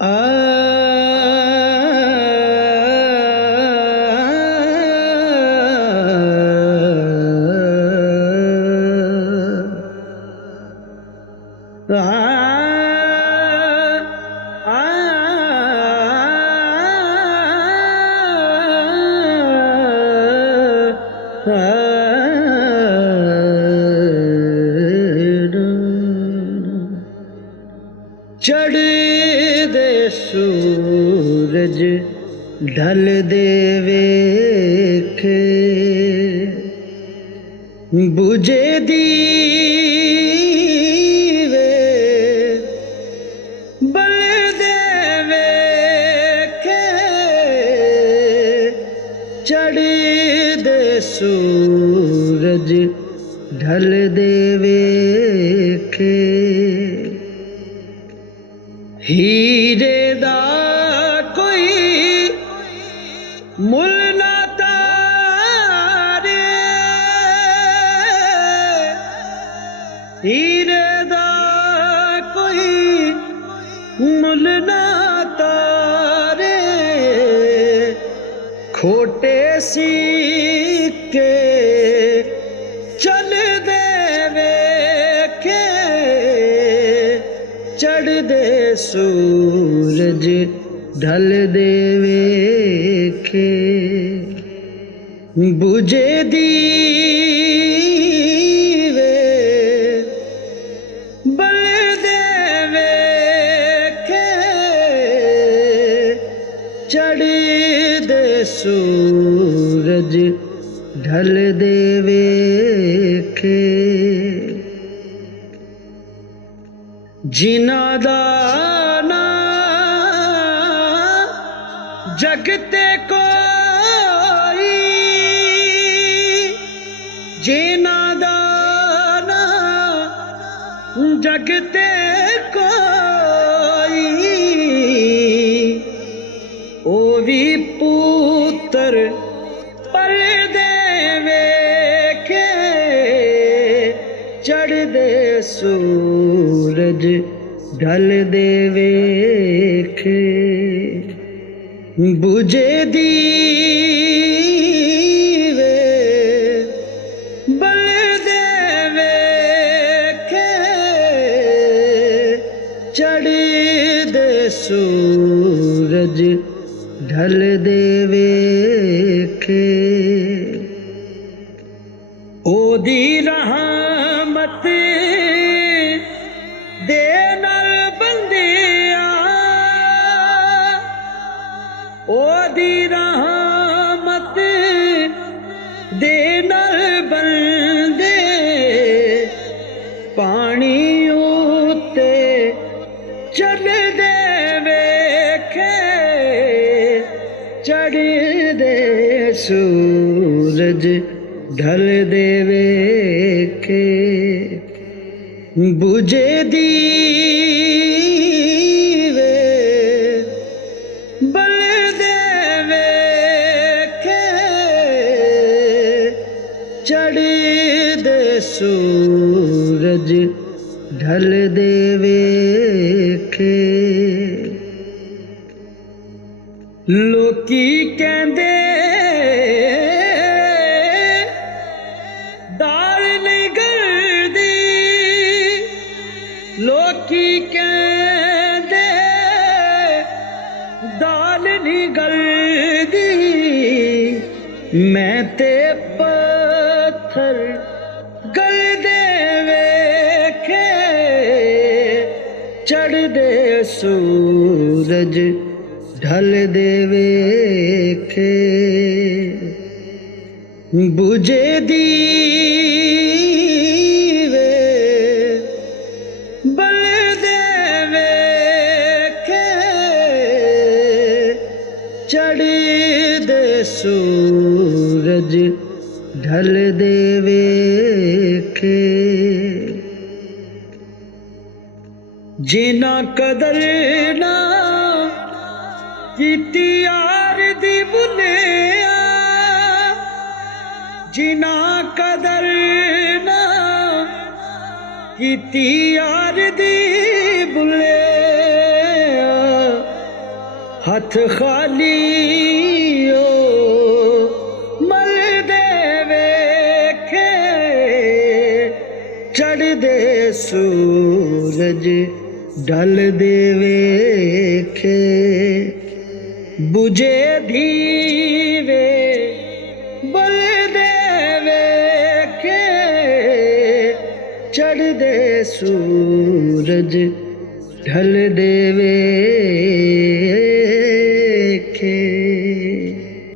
आ चढ़ दे सूरज ढल दे वेखे बुझे दीवे बल दे वेखे चढ़ दे सूरज ढल दे वेखे हीरे दा कोई मुल ना तारे हीरे दा कोई मुल ना तारे खोटे सिक्के चल दे वेखे चढ़ दे सूरज ढल दे वेखे बुझे दीवे बल दे वेखे चढ़ दे सूरज ढल दे वेखे जिन्हां दा नां जग ते कोई जिन्हां दा नां जग ते कोई ओ भी पुत्र पल दे वेखे चढ़ दे सूरज ढल दे वेखे बुझे दीवे बल दे वेखे चढ़ दे सूरज ढल दे वेखे ओदी रहमत दे नाल बंदिया ओदी रहमत दे नाल बंदे पानी उत्ते चल दे वेखे चढ़ दे सूरज ढल दे वेखे बुझे दीवे बल दे वेखे चढ़ दे सूरज ढल दे वेखे लोकी कहंदे दाल नहीं गलदी लोकी कहंदे दाल नहीं गलदी मैं ते पत्थर गल दे वेखे चढ़ दे सूरज ढल दे वेखे बुझे दीवे बल दे वेखे चढ़ दे सूरज ढल दे वेखे जिन्हां कदर ना कीती यार दी बुलिया जिन्हां कदर ना कीती यार दी बुलिया हथ खाली ओ मलदे वेखे चढ़दे सूरज ढलदे वेखे बुझे धीवे बलदे वेखे चढ़दे सूरज ढलदे वेखे